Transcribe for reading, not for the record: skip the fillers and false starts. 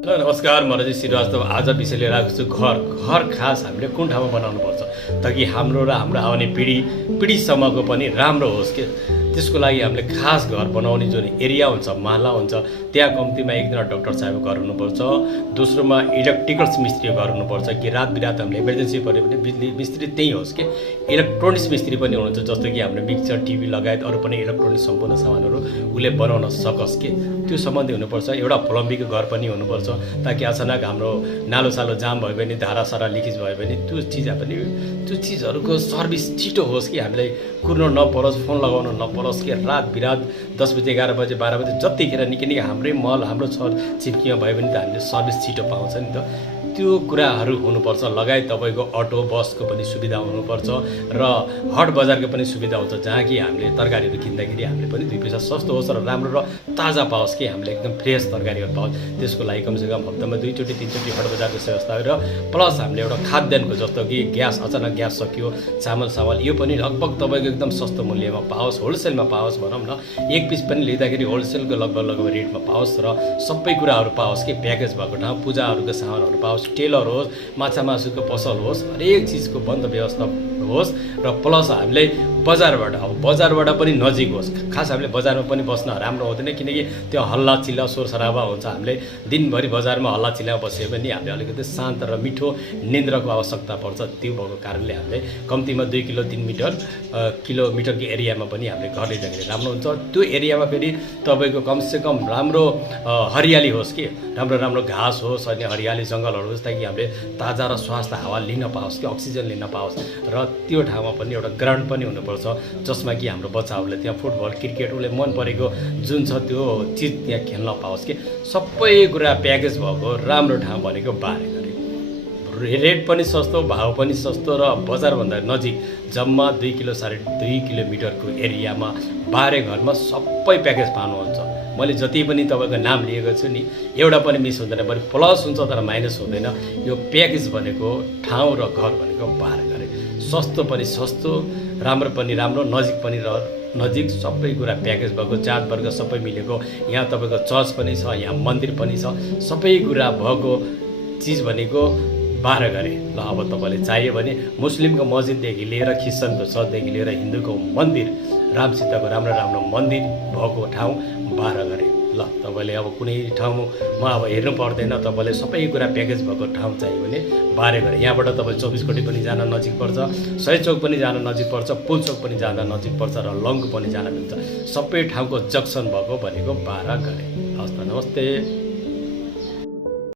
Hello नमस्कार, म रजत श्रीवास्तव। आज विषय लिएर आएको छु घर खास हामीले कुन ठाउँमा बनाउनुपर्छ ताकि हाम्रो र हाम्रो आउने पिँढीसम्मको पनि राम्रो होस् के। त्यसको लागि हामीले खास घर बनाउने जुन एरिया हुन्छ, महला हुन्छ, त्यहाँ कम्तीमा एकजना डाक्टर साहेब घर हुनुपर्छ। दोस्रोमा इलेक्ट्रिकल्स मिस्त्री घर हुनुपर्छ कि रात बिरात हामीले इमर्जेन्सी पऱ्यो भने बिजुली मिस्त्री त्यही होस् कि। इलेक्ट्रोनिक्स मिस्त्री पनि हुनुहुन्छ, जस्तो कि हाम्रो मिक्सर, टिभी लगायत अरू पनि इलेक्ट्रोनिक्स सम्पूर्ण सामानहरू उसले बनाउन सकोस् कि, त्यो सम्बन्धी हुनुपर्छ। एउटा प्लम्बिङको घर पनि हुनुपर्छ ताकि अचानक हाम्रो नालोसालो जाम भयो भने, धारासारा लिकेज भयो भने त्यो चिजहरूको सर्भिस छिटो होस् कि, हामीलाई कुर्न नपरोस्, फोन लगाउन नपरोस् कि। रात बिरात 10 बजे 11 बजे 12 बजे जतिखेर निकै हाम्रै महल हाम्रो छर छिप्कीमा भयो भने त हामीले सर्भिस छिटो पाउँछ नि त। त्यो कुराहरू हुनुपर्छ। लगायत तपाईँको अटो बसको पनि सुविधा हुनुपर्छ र हट बजारको पनि सुविधा हुन्छ, जहाँ कि हामीले तरकारीहरू किन्दाखेरि हामीले पनि 2 पैसा सस्तो होस् र राम्रो र ताजा पाओस् कि, हामीले एकदम फ्रेस तरकारीहरू पाओस्। त्यसको लागि कमसेकम हप्तामा 2 चोटि 3 चोटि हट बजारको व्यवस्था र प्लस हामीले एउटा खाद्यान्नको, जस्तो कि अचानक ग्यास सकियो, चामल यो पनि लगभग तपाईँको एकदम सस्तो मूल्यमा पाओस्, होलसेलमा पाओस् भनौँ न। एक पिस पनि लिँदाखेरि होलसेलको लगभग रेटमा पाओस् र सबै कुराहरू पाओस् कि, प्याकेज भएको ठाउँ पूजाहरूको सामानहरू पाओस्, टेलर होस्, माछा मासुको पसल होस्, हरेक चिजको बन्द व्यवस्था होस् र प्लस हामीले बजारबाट पनि नजिक होस्। खास हामीले बजारमा पनि बस्न राम्रो हुँदैन, किनकि त्यो हल्ला चिल्ला शोर सराबा हुन्छ। हामीले दिनभरि बजारमा हल्ला चिल्ला बस्यो भने हामीले अलिकति शान्त र मिठो निन्द्राको आवश्यकता पर्छ। त्यो भएको कारणले हामीले कम्तीमा 2 किलोमिटरको एरियामा पनि हामीले घर लिँदाखेरि राम्रो हुन्छ। त्यो एरियामा फेरि तपाईँको कमसेकम राम्रो हरियाली होस् कि, राम्रो घास होस् अनि हरियाली जङ्गलहरू होस्, ताकि हामीले ताजा र स्वास्थ्य हावा लिन पाओस् कि, अक्सिजन लिन पाओस्। र त्यो ठाउँमा पनि एउटा ग्राउन्ड पनि हुनुपर्छ, जसमा कि हाम्रो बच्चाहरूले त्यहाँ फुटबल, क्रिकेट, उसले मन परेको जुन छ त्यो चिज त्यहाँ खेल्न पाओस् कि। सबै कुरा प्याकेज भएको राम्रो ठाउँ भनेको बारेघरे। रेट पनि सस्तो, भाउ पनि सस्तो र बजारभन्दा नजिक जम्मा 2 किलोमिटरको एरियामा बारेघरमा सबै प्याकेज पाउनुहुन्छ। मैले जति पनि तपाईँको नाम लिएको छु नि, एउटा पनि मिस हुँदैन, बरु प्लस हुन्छ तर माइनस हुँदैन। यो प्याकेज भनेको ठाउँ र घर भनेको बारेघरे। सस्तो पनि सस्तो, राम्रो पनि राम्रो, नजिक पनि नजिक, सबै कुरा प्याकेज भएको, जात वर्ग सबै मिलेको। यहाँ तपाईँको चर्च पनि छ, यहाँ मन्दिर पनि छ, सबै कुरा भएको चिज भनेको बारेघरे। ल अब तपाईँले चाहियो भने मुस्लिमको मस्जिददेखि लिएर क्रिस्चियनको चर्चदेखि लिएर हिन्दूको मन्दिर, राम सीताको राम्रो मन्दिर भएको ठाउँ बारेघरे। ल तपाईँले अब कुनै ठाउँमा अब हेर्नु पर्दैन, तपाईँले सबै कुरा प्याकेज भएको ठाउँ चाहियो भने बारेघरे। यहाँबाट तपाईँ 24 कोटी पनि जान नजिक पर्छ, 100 चौक पनि जान नजिक पर्छ, पुल चौक पनि जान नजिक पर्छ र लङ्गु पनि जान मिल्छ। सबै ठाउँको जक्सन भएको भनेको बारेघरे। हस् त, नमस्ते।